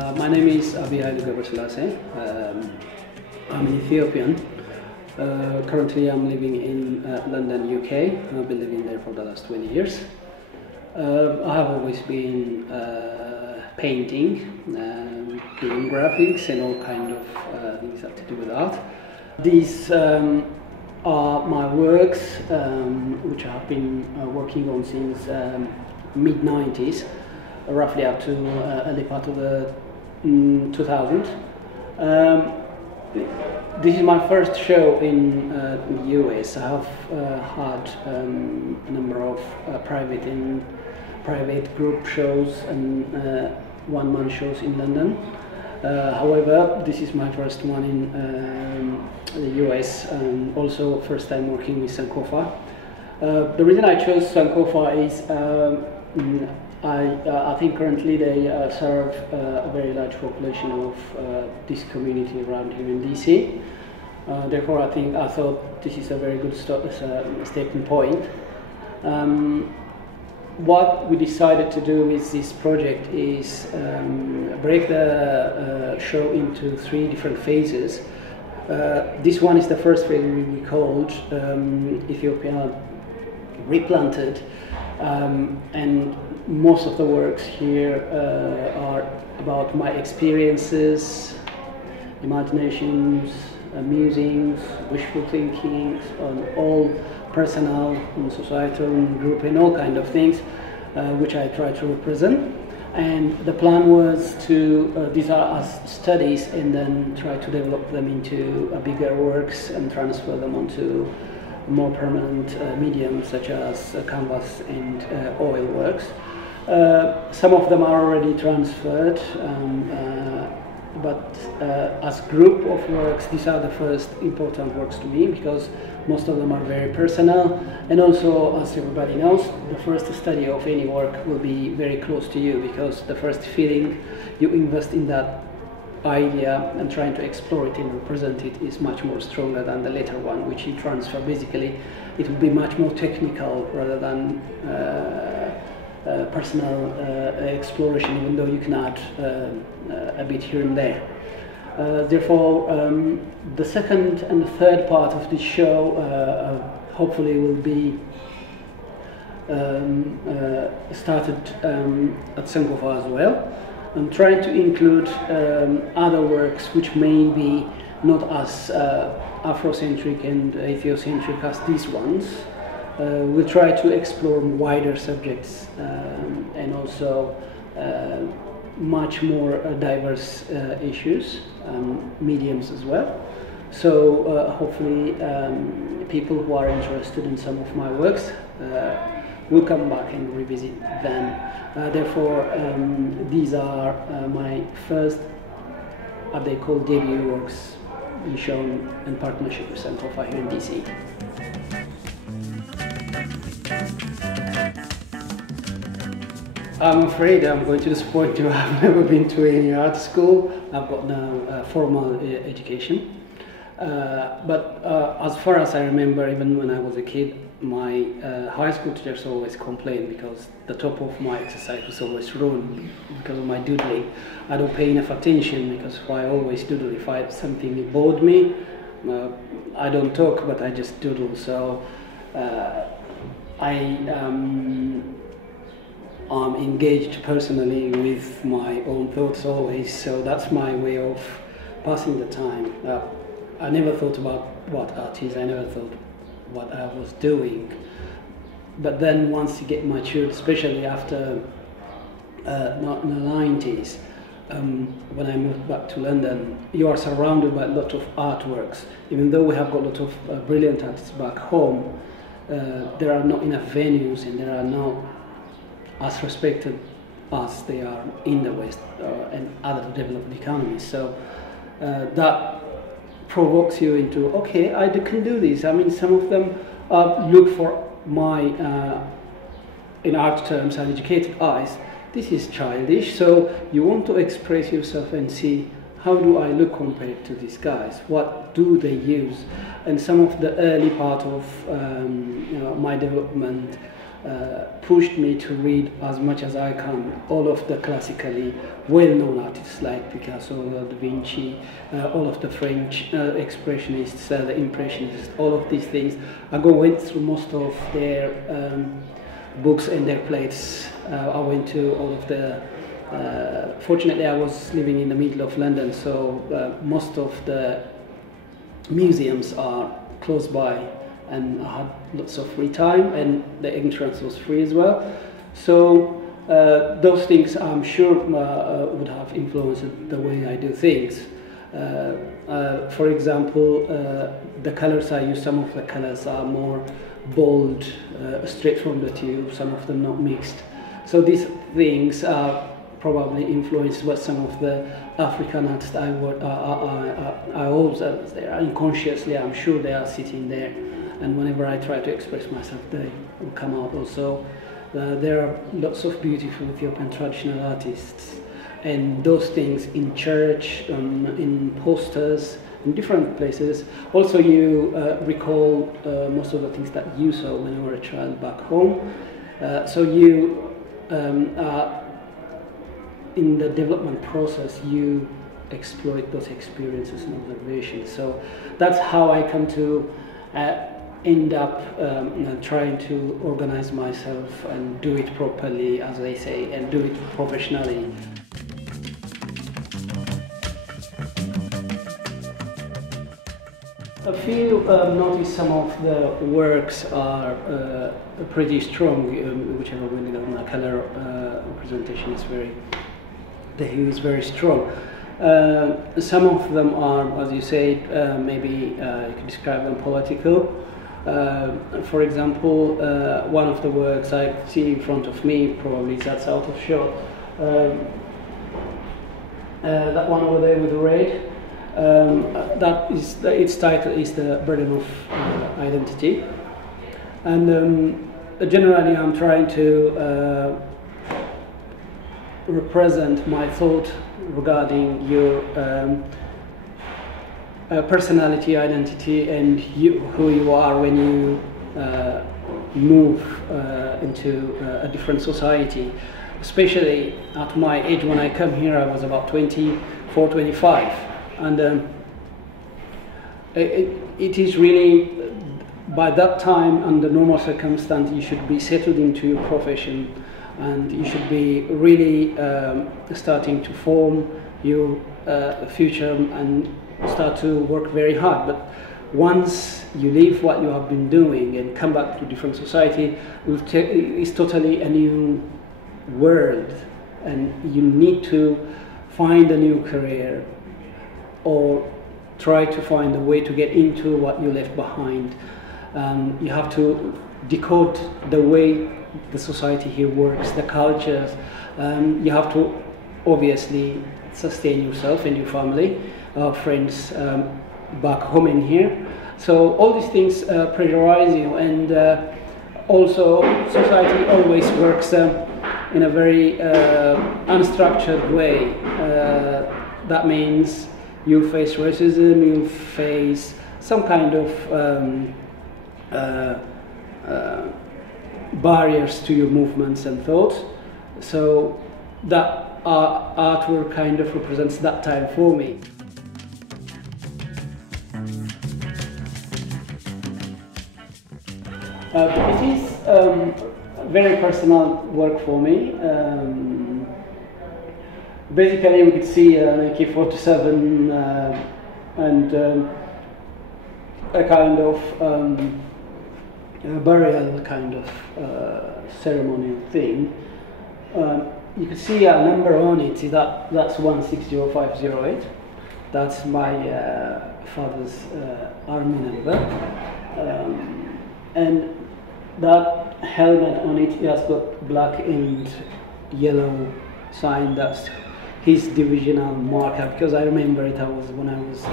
My name is Abiy Gebreselassie. I'm an Ethiopian. Currently I'm living in London, UK. I've been living there for the last 20 years. I have always been painting, doing graphics and all kind of things that to do with art. These are my works, which I have been working on since mid-90s, roughly up to early part of the 2000s. This is my first show in the US. I have had a number of private group shows and one-man shows in London. However, this is my first one in the US, and also first time working with Sankofa. The reason I chose Sankofa is I think currently they serve a very large population of this community around here in DC. Therefore, I thought this is a very good starting point. What we decided to do with this project is break the show into 3 different phases. This one is the first phase we called Ethiopia Replanted, and most of the works here are about my experiences, imaginations, musings, wishful thinking, on all personal and societal and group and all kind of things, which I try to represent. And the plan was to, these are as studies, and then try to develop them into bigger works and transfer them onto more permanent mediums such as canvas and oil works. Some of them are already transferred, but as group of works, these are the first important works to me, because most of them are very personal, and also, as everybody knows, the first study of any work will be very close to you, because the first feeling you invest in that idea and trying to explore it and represent it is much more stronger than the later one, which you transfer. Basically, it will be much more technical rather than personal exploration, even though you can add a bit here and there. Therefore, the second and third part of this show hopefully will be started at Sankofa as well. I'm trying to include other works which may be not as Afrocentric and Ethiocentric as these ones. We'll try to explore wider subjects and also much more diverse issues, mediums as well. So hopefully people who are interested in some of my works will come back and revisit them. Therefore, these are my first, what they call debut works, being shown in partnership with Sankofa here in DC. I'm afraid I'm going to disappoint you. I've never been to any art school. I've got no formal education. But as far as I remember, even when I was a kid, my high school teachers always complained because the top of my exercise was always ruined because of my doodling. I don't pay enough attention because I always doodle. If something bored me, I don't talk, but I just doodle. So I'm engaged personally with my own thoughts always, so that's my way of passing the time. I never thought about what art is, I never thought what I was doing. But then once you get matured, especially after not in the 90s, when I moved back to London, you are surrounded by a lot of artworks. Even though we have got a lot of brilliant artists back home, there are not enough venues and there are not as respected as they are in the West and other developed economies. So that provokes you into, okay, I can do this. I mean, some of them look for my, in art terms, uneducated eyes, this is childish. So you want to express yourself and see, how do I look compared to these guys? What do they use? And some of the early part of my development, pushed me to read as much as I can all of the classically well-known artists like Picasso, Da Vinci, all of the French expressionists, the impressionists, all of these things. I went through most of their books and their plates. I went to all of the fortunately I was living in the middle of London, so most of the museums are close by, and I had lots of free time, and the entrance was free as well. So those things I'm sure would have influenced the way I do things. For example, the colors I use, some of the colors are more bold, straight from the tube, some of them not mixed. So these things are probably influenced what some of the African artists I observe there. Unconsciously, I'm sure they are sitting there, and whenever I try to express myself, they will come out also. There are lots of beautiful Ethiopian traditional artists, and those things in church, in posters, in different places. Also, you recall most of the things that you saw when you were a child back home. So you are in the development process, you exploit those experiences and observations. So that's how I come to end up trying to organize myself and do it properly, as they say, and do it professionally. A few notice some of the works are pretty strong, whichever way the color representation is very, the hue is very strong. Some of them are, as you say, maybe you could describe them political. For example, one of the works I see in front of me, probably that's out of shot. That one over there with the red. That is its title is The Burden of Identity, and generally I'm trying to represent my thought regarding your personality, identity, and who you are when you move into a different society. Especially at my age, when I come here, I was about 24, 25. And it is really, by that time, under normal circumstances, you should be settled into your profession, and you should be really starting to form your future and start to work very hard. But once you leave what you have been doing and come back to a different society, it's totally a new world, and you need to find a new career, or try to find a way to get into what you left behind. You have to decode the way the society here works, the cultures. You have to obviously sustain yourself and your family, friends back home in here. So all these things pressurize you, and also society always works in a very unstructured way. That means you face racism, you face some kind of barriers to your movements and thoughts. So that artwork kind of represents that time for me. It is very personal work for me. Basically, we could see an AK-47 and a kind of burial kind of ceremonial thing. You could see a number on it. That's 160508. That's my father's army number, and that helmet on it has got black and yellow sign. That's his divisional marker, because I remember it. When I was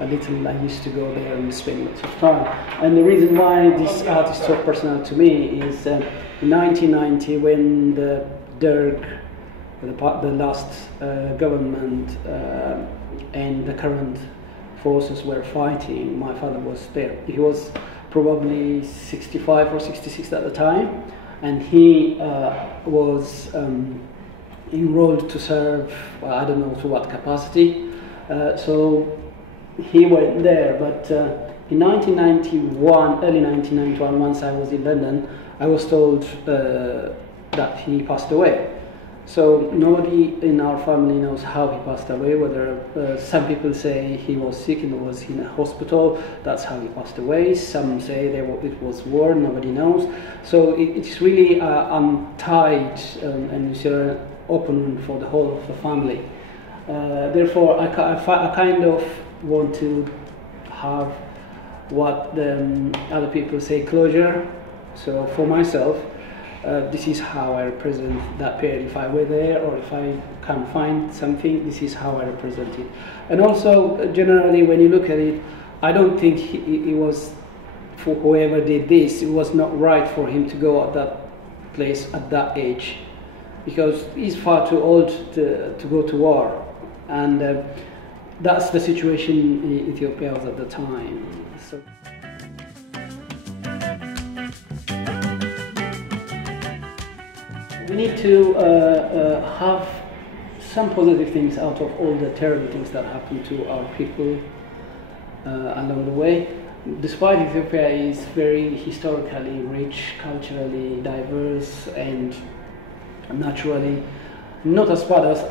a little, I used to go there and spend lots of time. And the reason why this art is so personal to me is in 1990, when the Derg, the last government and the current forces were fighting, my father was there. He was probably 65 or 66 at the time, and he was enrolled to serve, well, I don't know to what capacity, so he went there, but in 1991, early 1991, once I was in London, I was told that he passed away. So nobody in our family knows how he passed away, whether some people say he was sick and was in a hospital, that's how he passed away. Some say it was war, nobody knows. So it's really untied and it's an open for the whole of the family. Therefore, I kind of want to have what the other people say closure. So for myself, this is how I represent that period. If I were there or if I can find something, this is how I represent it. And also, generally, when you look at it, I don't think it was, for whoever did this, it was not right for him to go at that place at that age, because he's far too old to go to war. And that's the situation in Ethiopia was at the time. So. We need to have some positive things out of all the terrible things that happen to our people along the way. Despite Ethiopia is very historically rich, culturally diverse, and naturally not as bad as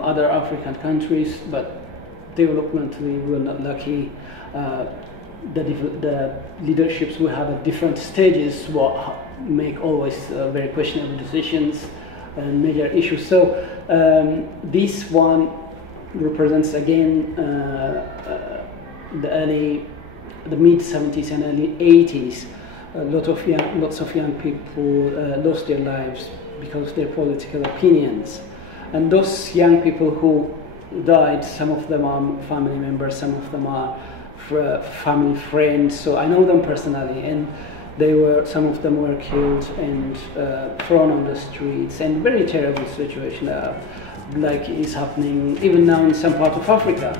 other African countries, but developmentally we're not lucky. The leaderships we have at different stages what make always very questionable decisions and major issues. So this one represents again the mid 70s and early 80s. Lots of young people lost their lives because of their political opinions, and those young people who died, some of them are family members, some of them are family friends, so I know them personally, and some of them were killed and thrown on the streets, and very terrible situation like is happening even now in some part of Africa.